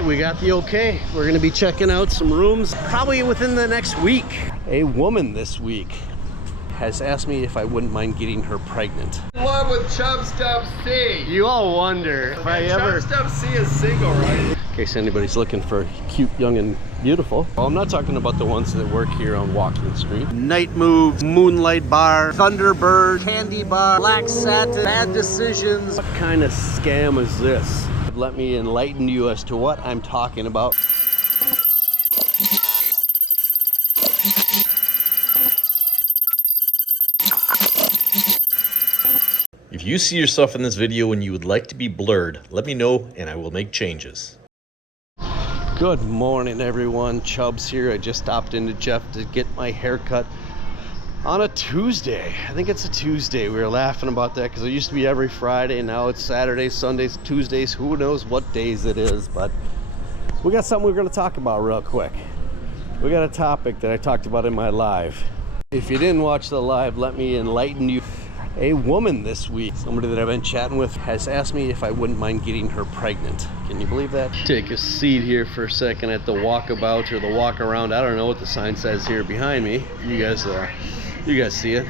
right, we got the okay. We're gonna be checking out some rooms probably within the next week. A woman this week has asked me if I wouldn't mind getting her pregnant. Love with Chubs C. You all wonder if I ever... Chubs C is single, right? In case anybody's looking for cute, young, and beautiful. Well, I'm not talking about the ones that work here on Walking Street. Night Move, Moonlight Bar, Thunderbird, Candy Bar, Black Satin, Bad Decisions. What kind of scam is this? Let me enlighten you as to what I'm talking about. If you see yourself in this video and you would like to be blurred, let me know and I will make changes. Good morning, everyone. Chubs here. I just stopped into Jeff to get my hair cut on a Tuesday. I think it's a Tuesday. We were laughing about that because it used to be every Friday, and now it's Saturdays, Sundays, Tuesdays. Who knows what days it is, but we got something we're going to talk about real quick. We got a topic that I talked about in my live. If you didn't watch the live, let me enlighten you. A woman this week, somebody that I've been chatting with, has asked me if I wouldn't mind getting her pregnant. Can you believe that? Take a seat here for a second at the walkabout or the walk around. I don't know what the sign says here behind me. You guys see it.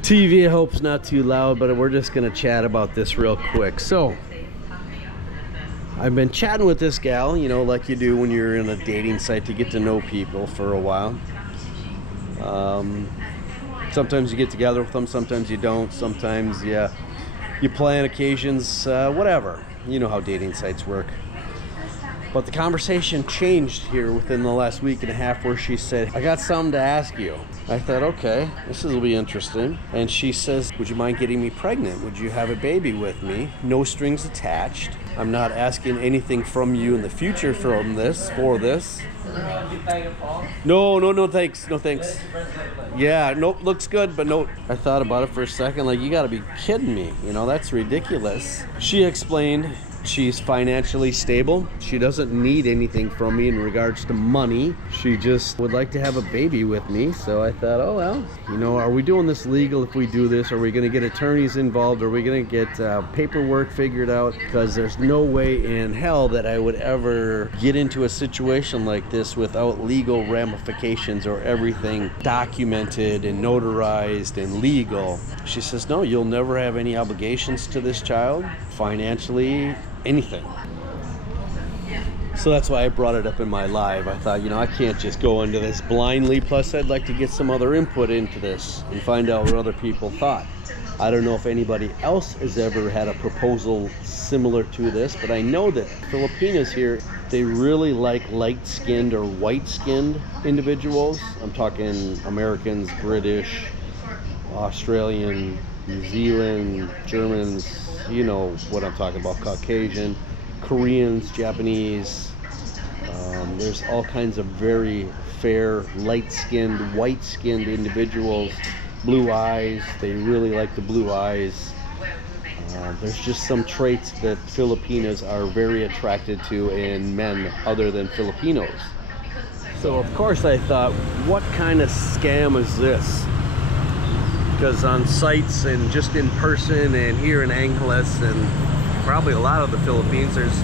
TV, I hope it's not too loud, but we're just gonna chat about this real quick. So, I've been chatting with this gal, you know, like you do when you're in a dating site to get to know people for a while. Sometimes you get together with them, sometimes you don't, sometimes you plan occasions, whatever. You know how dating sites work. But the conversation changed here within the last week and a half where she said, I got something to ask you. I thought, okay, this will be interesting. And she says, would you mind getting me pregnant? Would you have a baby with me? No strings attached. I'm not asking anything from you in the future for this. No thanks, no thanks. Yeah, nope, looks good, but no. I thought about it for a second, like, you gotta be kidding me. You know, that's ridiculous. She explained she's financially stable. She doesn't need anything from me in regards to money. She just would like to have a baby with me. So I thought, oh, well, you know, are we doing this legal if we do this? Are we gonna get attorneys involved? Are we gonna get paperwork figured out? Because there's no way in hell that I would ever get into a situation like this without legal ramifications or everything documented and notarized and legal. She says, no, you'll never have any obligations to this child, financially, anything. So that's why I brought it up in my live. I thought, you know, I can't just go into this blindly. Plus, I'd like to get some other input into this and find out what other people thought. I don't know if anybody else has ever had a proposal similar to this, but I know that Filipinos here, they really like light-skinned or white-skinned individuals. I'm talking Americans, British, Australian, New Zealand, Germans, you know what I'm talking about, Caucasian, Koreans, Japanese. There's all kinds of very fair, light-skinned, white-skinned individuals, blue eyes. They really like the blue eyes. There's just some traits that Filipinos are very attracted to in men other than Filipinos. So of course I thought, what kind of scam is this? Because on sites and just in person and here in Angeles and probably a lot of the Philippines, there's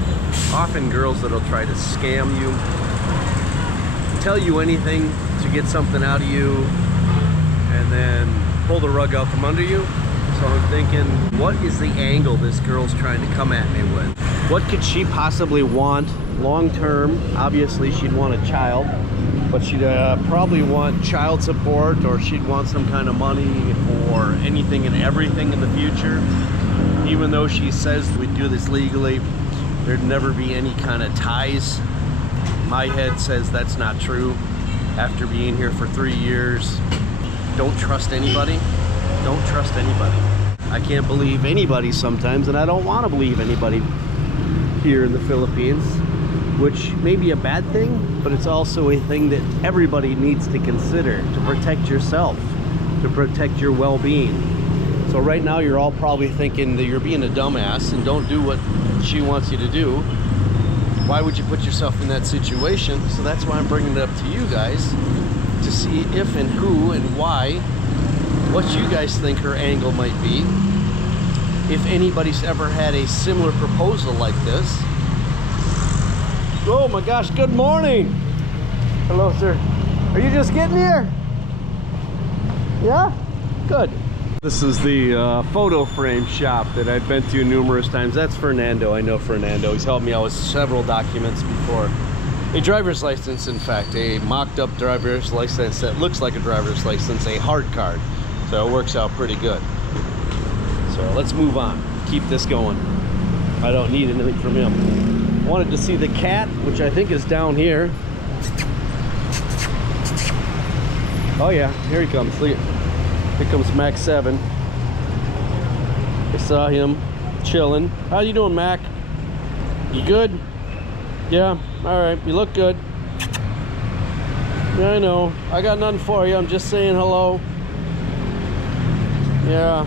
often girls that'll try to scam you, tell you anything to get something out of you, and then pull the rug out from under you. So I'm thinking, what is the angle this girl's trying to come at me with? What could she possibly want long term? Obviously she'd want a child, but she'd probably want child support, or she'd want some kind of money for anything and everything in the future. Even though she says we'd do this legally, there'd never be any kind of ties. My head says that's not true. After being here for 3 years, don't trust anybody. Don't trust anybody. I can't believe anybody sometimes, and I don't want to believe anybody here in the Philippines, which may be a bad thing, but it's also a thing that everybody needs to consider to protect yourself, to protect your well-being. So right now you're all probably thinking that you're being a dumbass and don't do what she wants you to do. Why would you put yourself in that situation? So that's why I'm bringing it up to you guys, to see if and who and why, what you guys think her angle might be. If anybody's ever had a similar proposal like this, Oh my gosh, good morning. Hello, sir. Are you just getting here? Yeah? Good. This is the photo frame shop that I've been to numerous times. That's Fernando. I know Fernando. He's helped me out with several documents before. A driver's license, in fact, a mocked up driver's license that looks like a driver's license, a hard card. So it works out pretty good. So let's move on. Keep this going. I don't need anything from him. Wanted to see the cat, which I think is down here. Oh yeah, here he comes. Look, here comes Mac 7. I saw him chilling. How you doing, Mac? You good? Yeah, all right, you look good. Yeah, I know. I got nothing for you. I'm just saying hello. Yeah.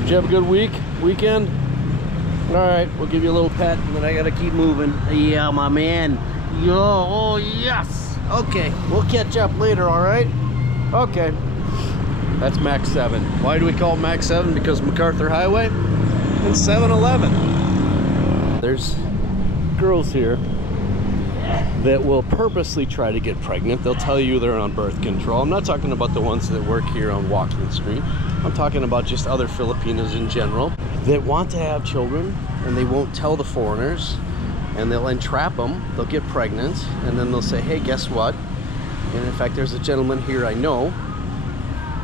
Did you have a good weekend? All right, we'll give you a little pet, and then I gotta keep moving. Yeah, my man. Yo, oh yes. Okay, we'll catch up later, all right? Okay. That's Mac 7. Why do we call it Mac 7? Because MacArthur Highway and 7-Eleven. There's girls here that will purposely try to get pregnant. They'll tell you they're on birth control. I'm not talking about the ones that work here on Walking Street. I'm talking about just other Filipinos in general that want to have children and they won't tell the foreigners, and they'll entrap them. They'll get pregnant and then they'll say, hey, guess what? And in fact, there's a gentleman here I know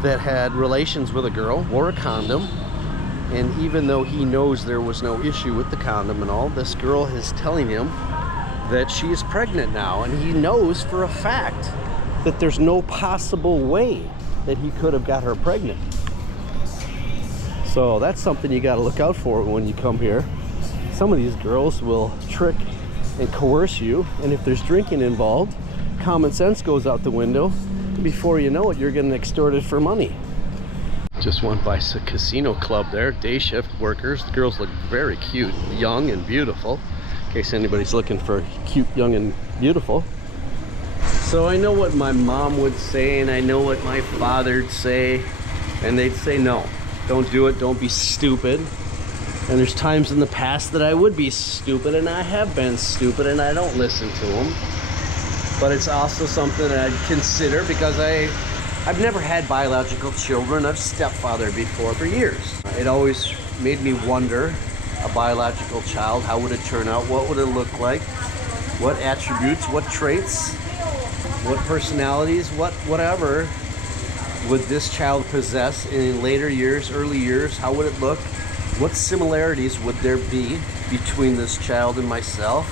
that had relations with a girl, wore a condom, and even though he knows there was no issue with the condom and all, this girl is telling him that she is pregnant now, and he knows for a fact that there's no possible way that he could have got her pregnant. So that's something you got to look out for when you come here. Some of these girls will trick and coerce you, and if there's drinking involved, common sense goes out the window. Before you know it, you're getting extorted for money. Just went by a casino club there, day shift workers. The girls look very cute, young and beautiful. In case anybody's looking for cute, young and beautiful. So I know what my mom would say, and I know what my father'd say, and they'd say no, don't do it, don't be stupid. And there's times in the past that I would be stupid, and I have been stupid, and I don't listen to them. But it's also something that I'd consider because I've never had biological children. I've stepfathered before for years. It always made me wonder, a biological child, how would it turn out? What would it look like? What attributes, what traits, what personalities, whatever would this child possess in later years, early years? How would it look? What similarities would there be between this child and myself?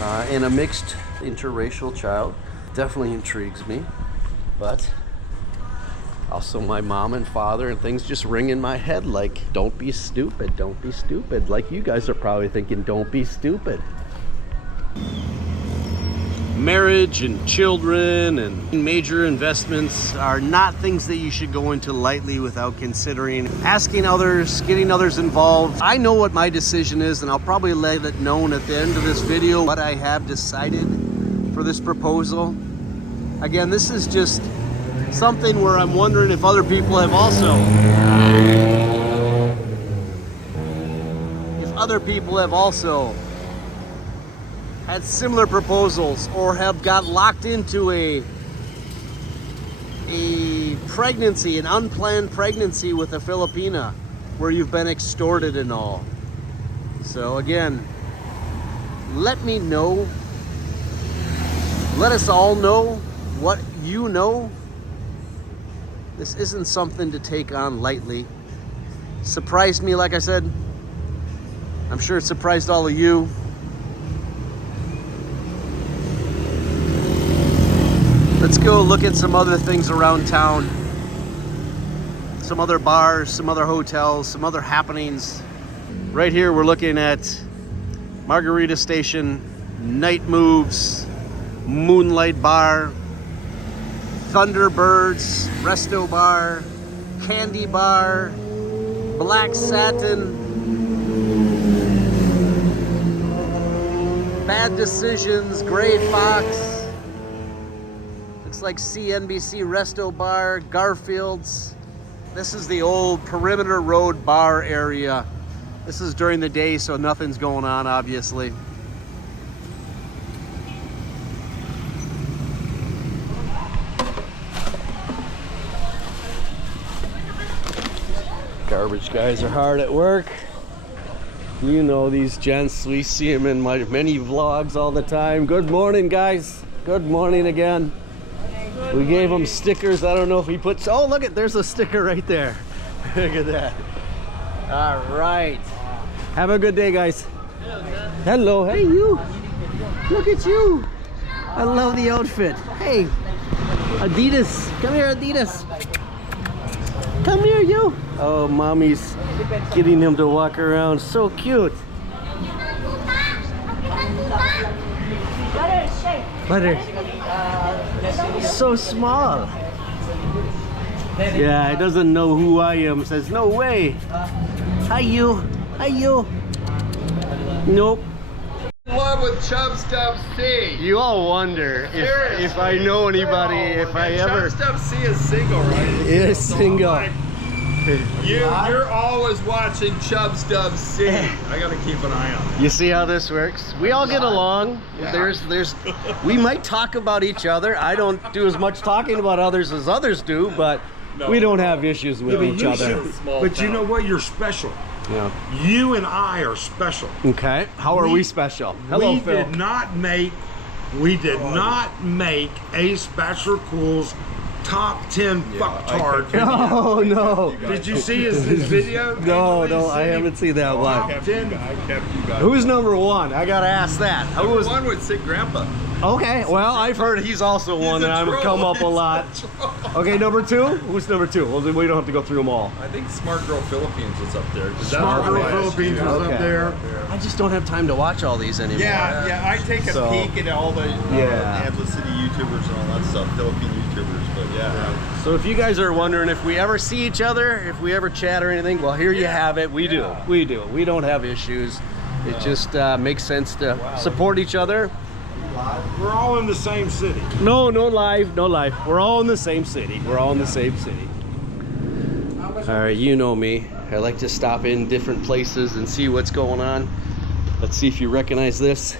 And a mixed interracial child definitely intrigues me, but also my mom and father and things just ring in my head like, don't be stupid, don't be stupid. Like you guys are probably thinking, don't be stupid. Marriage and children and major investments are not things that you should go into lightly without considering, asking others, getting others involved. I know what my decision is, and I'll probably let it known at the end of this video what I have decided for this proposal. Again, this is just something where I'm wondering if other people have also had similar proposals or have got locked into a pregnancy, an unplanned pregnancy with a Filipina where you've been extorted and all. So again, let me know. Let us all know what you know. This isn't something to take on lightly. Surprised me, like I said. I'm sure it surprised all of you. Let's go look at some other things around town. Some other bars, some other hotels, some other happenings. Right here we're looking at Margarita Station, Night Moves, Moonlight Bar, Thunderbirds, Resto Bar, Candy Bar, Black Satin, Bad Decisions, Gray Fox, looks like CNBC Resto Bar, Garfield's. This is the old Perimeter Road bar area. This is during the day, so nothing's going on, obviously. Garbage guys are hard at work. You know these gents, we see them in my many vlogs all the time. Good morning, guys. Good morning again. We gave him stickers. I don't know if he puts, oh, look at, there's a sticker right there. Look at that. All right. Have a good day, guys. Hello. Hey, you. Look at you. I love the outfit. Hey, Adidas. Come here, Adidas. Come here, you. Oh, mommy's getting him to walk around. So cute. Butter. So small. Yeah, he doesn't know who I am. Says, no way. Hi, you. Hi, you. Nope. In love with Chubs C. You all wonder if I know anybody, if I ever... Chubs C is single, right? Is single. You're always watching Chubs C. I gotta keep an eye on it. You see how this works? We all get along. Yeah. We might talk about each other. I don't do as much talking about others as others do, but we don't have issues with each other. But you know what? You're special. Yeah. You and I are special. Okay. How are we special? Hello, Phil. We did not make Ace Bachelor Cool's top 10 fucktard video. Oh no! Did you see his video? No, I haven't seen that one. I kept you guys. Who's number one? I gotta ask that. Number one would say Grandpa. Okay, well, I've heard he's also one that I've come up a lot. Okay, number two? Who's number two? Well, we don't have to go through them all. I think Smart Girl Philippines was up there. Smart Girl Philippines was up there. I just don't have time to watch all these anymore. Yeah, I take a peek at all the Angeles City YouTubers and all that stuff, Philippine YouTubers, but yeah. So if you guys are wondering if we ever see each other, if we ever chat or anything, well, here you have it. We do. We do. We don't have issues. It just makes sense to support each other. We're all in the same city. No live. We're all in the same city. We're all in the same city. All right, you know me. I like to stop in different places and see what's going on. Let's see if you recognize this.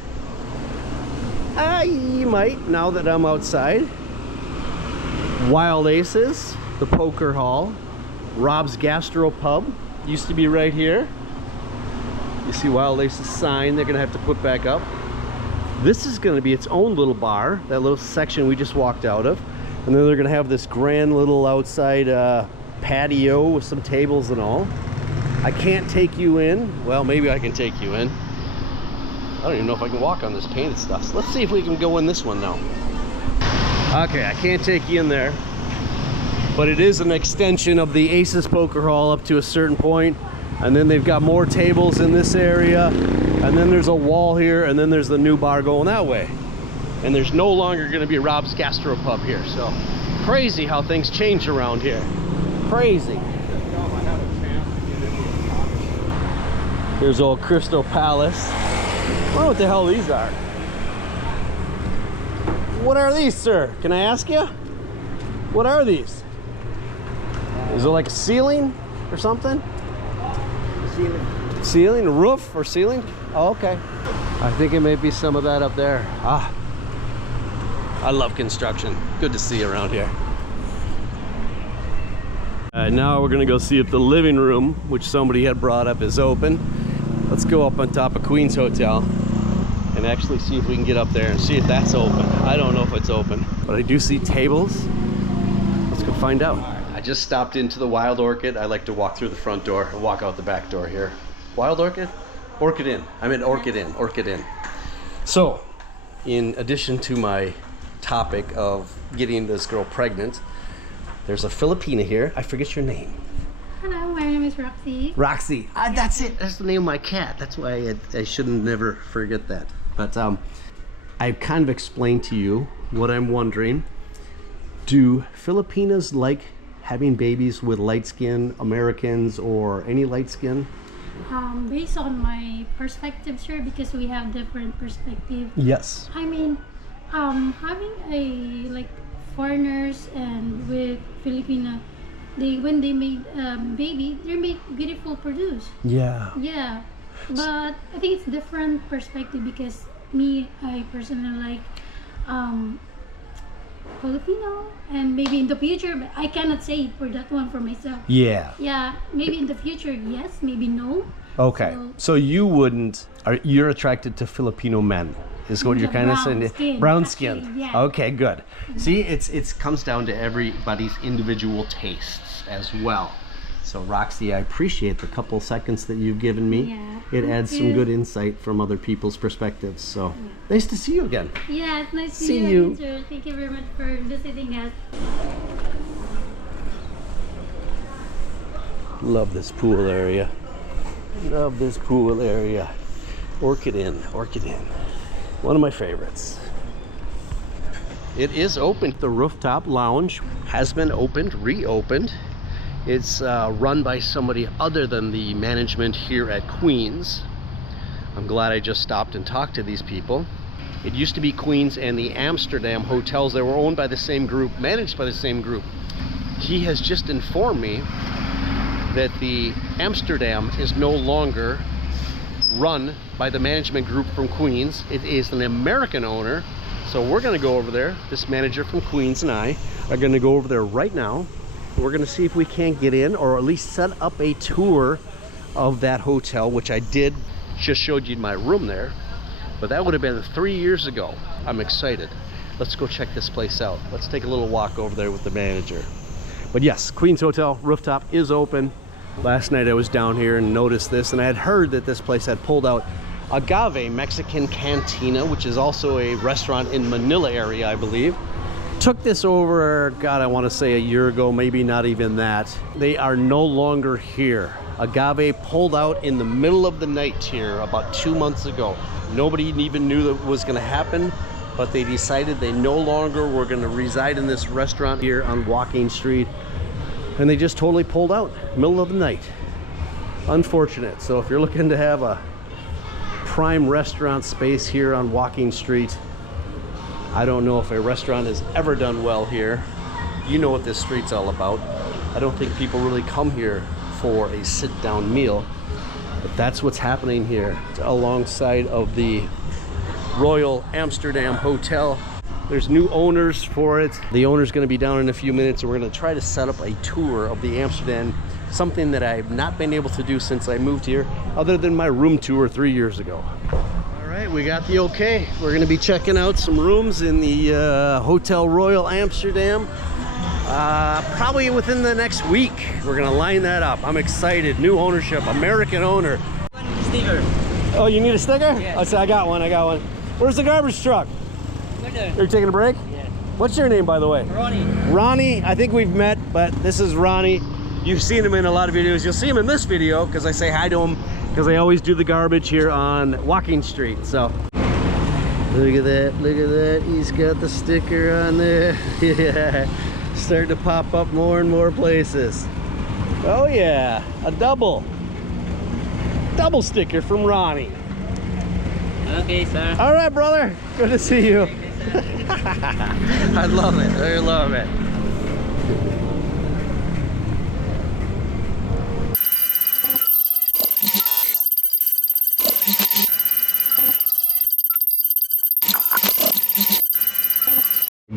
You might, now that I'm outside. Wild Aces, the poker hall. Rob's Gastro Pub, used to be right here. You see Wild Aces sign they're gonna have to put back up. This is going to be its own little bar, that little section we just walked out of. And then they're going to have this grand little outside patio with some tables and all. I can't take you in. Well, maybe I can take you in. I don't even know if I can walk on this painted stuff. So let's see if we can go in this one now. Okay, I can't take you in there. But it is an extension of the Aces Poker Hall up to a certain point. And then they've got more tables in this area. And then there's a wall here, and then there's the new bar going that way. And there's no longer going to be Rob's Gastro Pub here. So crazy how things change around here. Crazy. Here's old Crystal Palace. I wonder what the hell these are. What are these, sir? Can I ask you? What are these? Is it like a ceiling or something? Ceiling, roof or ceiling? Oh, okay. I think it may be some of that up there. I love construction. Good to see you around here. Now we're gonna go see if the living room, which somebody had brought up, is open. Let's go up on top of Queen's Hotel and actually see if we can get up there and see if that's open. I don't know if it's open, but I do see tables. Let's go find out. I just stopped into the Wild Orchid. I like to walk through the front door and walk out the back door here. Wild Orchid? Orchid Inn. I meant Orchid Inn. Orchid Inn. So, in addition to my topic of getting this girl pregnant, there's a Filipina here. I forget your name. Hello, my name is Roxy. Roxy. That's it. That's the name of my cat. That's why I shouldn't never forget that. But I've kind of explained to you what I'm wondering. Do Filipinas like having babies with light-skinned Americans or any light skin? Based on my perspective, sure, because we have different perspective. Yes. I mean, having a like foreigners and with Filipina, when they make baby, they make beautiful produce. Yeah. Yeah, but I think it's different perspective because I personally like Filipino, and maybe in the future, but I cannot say for that one for myself. Yeah. Yeah, maybe in the future, yes, maybe no. Okay. So you wouldn't, you're attracted to Filipino men, is what The you're kind of brown saying? skin, Brown actually, skin. yeah. Okay, good. See, it's comes down to everybody's individual tastes as well. So Roxy, I appreciate the couple seconds that you've given me. Yeah, It thank adds some you. good insight from other people's perspectives. So nice to see you again. Yeah, it's nice to See see you. you, sir. Thank you very much for visiting us. Love this pool area. Love this pool area. Orchid Inn, Orchid Inn. One of my favorites. It is open. The rooftop lounge has been opened, reopened. It's run by somebody other than the management here at Queens. I'm glad I just stopped and talked to these people. It used to be Queens and the Amsterdam hotels that were owned by the same group, managed by the same group. He has just informed me that the Amsterdam is no longer run by the management group from Queens. It is an American owner. So we're gonna go over there. This manager from Queens and I are gonna go over there right now. We're gonna see if we can't get in or at least set up a tour of that hotel, which I did, just showed you my room there. But that would have been 3 years ago. I'm excited. Let's go check this place out. Let's take a little walk over there with the manager. But yes, Queens Hotel rooftop is open. Last night I was down here and noticed this, and I had heard that this place had pulled out Agave Mexican Cantina, which is also a restaurant in Manila area, I believe. Took this over, God, I want to say a year ago, maybe not even that. They are no longer here. Agave pulled out in the middle of the night here about 2 months ago. Nobody even knew that was going to happen, but they decided they no longer were going to reside in this restaurant here on Walking Street. And they just totally pulled out, middle of the night. Unfortunate. So if you're looking to have a prime restaurant space here on Walking Street, I don't know if a restaurant has ever done well here. You know what this street's all about. I don't think people really come here for a sit-down meal, but that's what's happening here alongside of the Royal Amsterdam Hotel. There's new owners for it. The owner's going to be down in a few minutes, and we're going to try to set up a tour of the Amsterdam, something that I've not been able to do since I moved here, other than my room tour 3 years ago. All right, we got the okay. We're going to be checking out some rooms in the Hotel Royal Amsterdam. Probably within the next week. We're going to line that up. I'm excited. New ownership, American owner. Sticker. Oh, you need a sticker? Yeah. Oh, so I got one. Where's the garbage truck? Are you taking a break? Yeah. What's your name, by the way? Ronnie. Ronnie. I think we've met, but this is Ronnie. You've seen him in a lot of videos. You'll see him in this video because I say hi to him because I always do the garbage here on Walking Street. So look at that. Look at that. He's got the sticker on there. Yeah. Starting to pop up more and more places. Oh yeah, a double sticker from Ronnie. Okay, sir. All right, brother. Good to see you. I love it. I love it.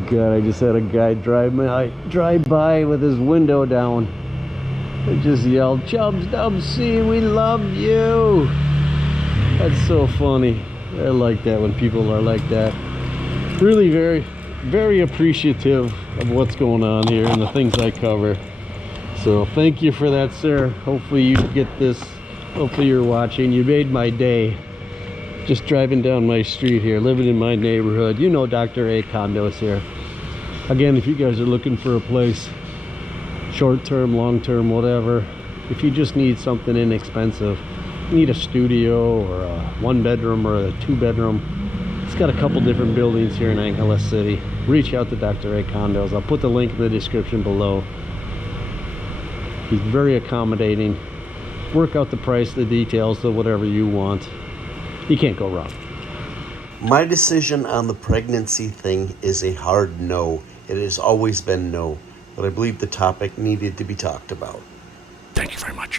God, I just had a guy drive by with his window down. I just yelled, "Chubs, Dubs, see, we love you." That's so funny. I like that when people are like that. Really very, very appreciative of what's going on here and the things I cover. So thank you for that, sir. Hopefully you get this. Hopefully you're watching. You made my day. Just driving down my street here, living in my neighborhood. You know Dr. A condos here. Again, if you guys are looking for a place, short-term, long-term, whatever, if you just need something inexpensive, need a studio or a 1-bedroom or a 2-bedroom, it's got a couple different buildings here in Angeles City. Reach out to Dr. A Condos. I'll put the link in the description below. He's very accommodating. Work out the price, the details, of whatever you want. You can't go wrong. My decision on the pregnancy thing is a hard no. It has always been no, but I believe the topic needed to be talked about. Thank you very much.